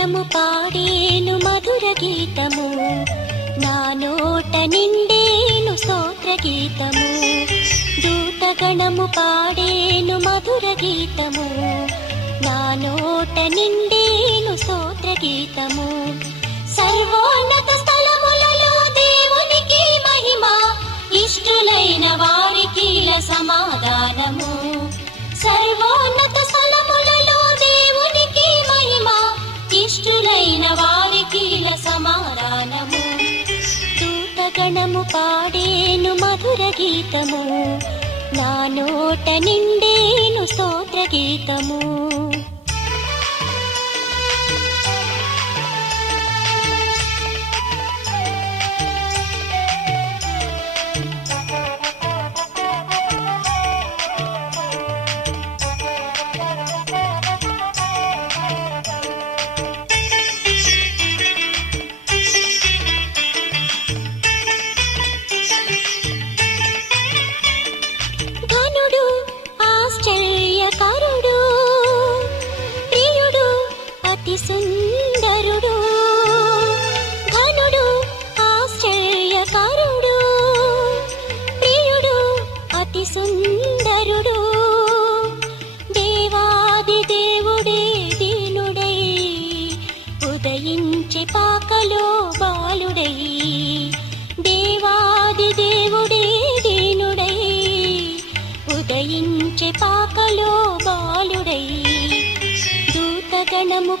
దినము పాడేను మధుర గీతము. నా నోట నిండేను స్తోత్ర గీతము దూతగణము పాడేను మధుర గీతము. నా నోట నిండేను స్తోత్ర గీతము సర్వోన్నత స్థలములలో దేవునికి మహిమ ఇష్టలైన వారికి సమాధానము. సర్వోన్నత పాడేను మధుర గీతము. నా నోట నిండేను స్తోత్ర గీతము.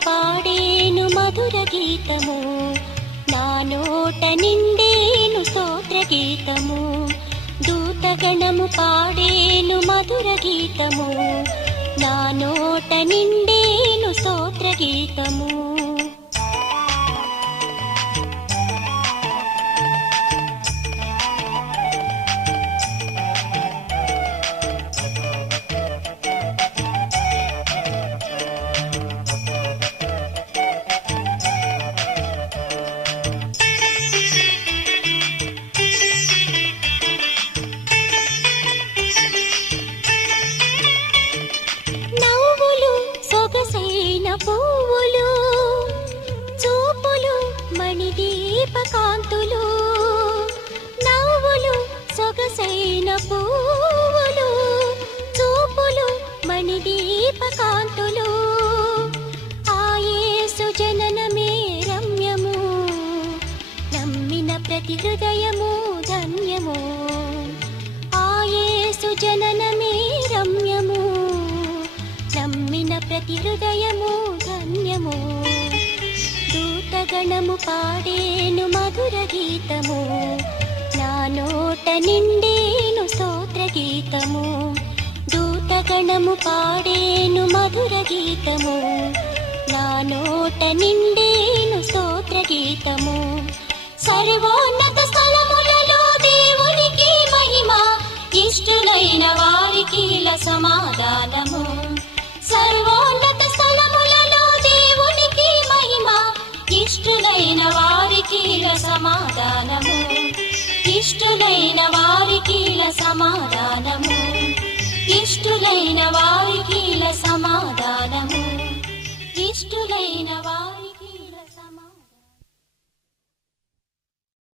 పాడేను మధుర గీతము. నా నోట నిండేను స్తోత్ర గీతము. దూతగణము పాడేను మధుర గీతము. నా నోట నిండేను స్తోత్ర గీతము. కాంతులు నవ్వులు సొగసైన పువ్వులు చూపులు మణిదీపకాంతులు. ఆయేసు జననమే రమ్యము నమ్మిన ప్రతి హృదయం దూతగణము పాడేను మధుర గీతము నా నోట నిండేను స్తోత్ర గీతము దూతగణము పాడేను మధుర గీతము నా నోట నిండేను స్తోత్ర గీతము సర్వోన్నత స్థలములలో దేవునికి మహిమ ఇష్టులైన వారికి సమాధానము సమాధానము. ఇష్టులైన వారికి సమాధానము. ఇష్టులైన వారికి సమాధానము. ఇష్టులైన వారి